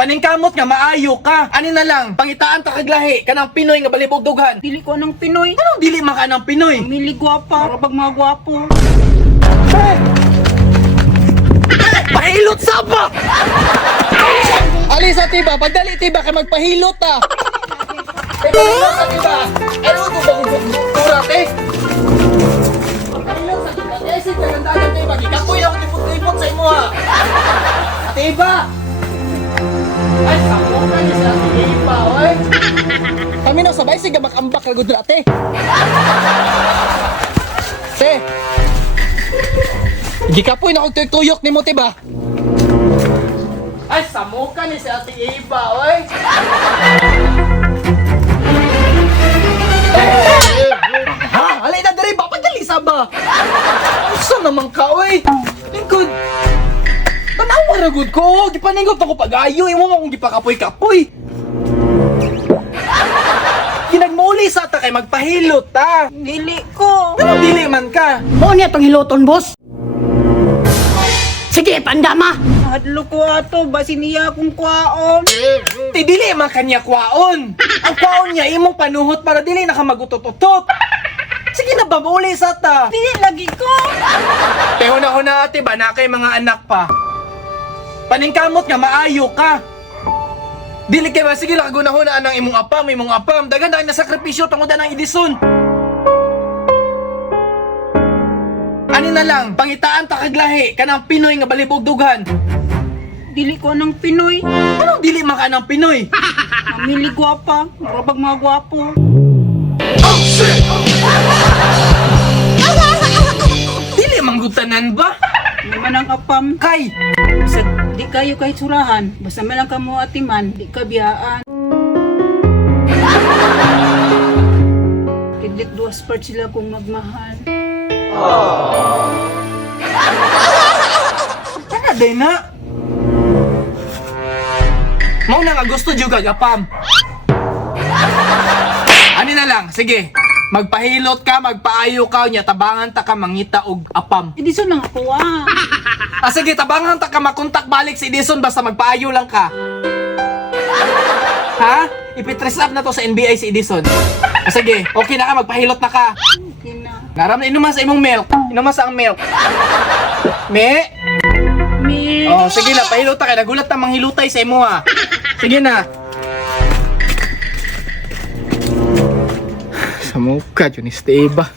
Paningkamot nga maayo ka. Ani na lang, pangitaan ta kaglahi kanang Pinoy nga balibog dughan. Dili ko ng Pinoy. Anong dili man ka ng Pinoy? Mili gwapa. Para pag mga gwapo. Pahilot sa pa! Ali sa tiba, pagdali tiba kay magpahilot ta. Tiba sa tiba. Ano to ba kurat eh? Pagpahilot sa tiba, eh sige gandagan tiba. Gikapoy ako tipot-tipot sa imo ha. Tiba. Ay, sako ka ni sa tiba, oy. Kami na sabay sige makambak ra gud ate. Se. Gikapoy na ako tuyok ni mo tiba. Ay, samuka ni si Ate Iba, oy! Ha? Alay na diri ba? Padali sa ba? Asa naman ka, oy? Lingkod! Tanaw maragod ko! Gipaningot ako pag-ayo! Imo mo akong gipakapoy-kapoy! Ginagmuli sa ta kay magpahilot, ta! Dili ko. Ano dili man ka? Mo niya tong hiloton, boss. Sige, pandama. Hadlo ko ato. Basi niya akong kwaon. Ti dili man kanya kwaon. Ang kwaon niya imong panuhot para dili na ka magutot-utot. Sige na ba muli sa ta. Dili lagi ko. Pero na ate ba na kay mga anak pa. Paningkamot nga maayo ka. Dili kay ba sige lang gunahunaan ng imong apam. Dagan na sakripisyo tungod na ng Edison. Ani na lang, pangitaan ta kaglahi kanang Pinoy nga balibog dughan. Dili ko ng Pinoy. Anong dili man ka ng Pinoy? Mili gwapa. Para pag mga gwapo. Dili manggutanan ba? Naman ang apam. Kay, Basta di kayo kahit surahan. Basta may lang ka mo atiman. Di ka biyaan. Kidlit duwas part sila kung magmahal. kana day na. Mao na nga gusto jud kag apam. Ani na lang, sige. Magpahilot ka, magpaayo ka, nya tabangan ta ka mangita og apam. Hindi so nang ako ah. Sige, tabangan ta ka makontak balik si Edison basta magpaayo lang ka. Ha? Ipitres up na to sa NBI si Edison. Sige, okay na ka, magpahilot na ka. Okay na. Naram na inuman sa imong milk. Inuman sa ang milk. Me? Mi. Oh, sige na, pahilot ta kay nagulat na manghilutay sa imo ha. Sige na. Sa mukha, yun, Esteba.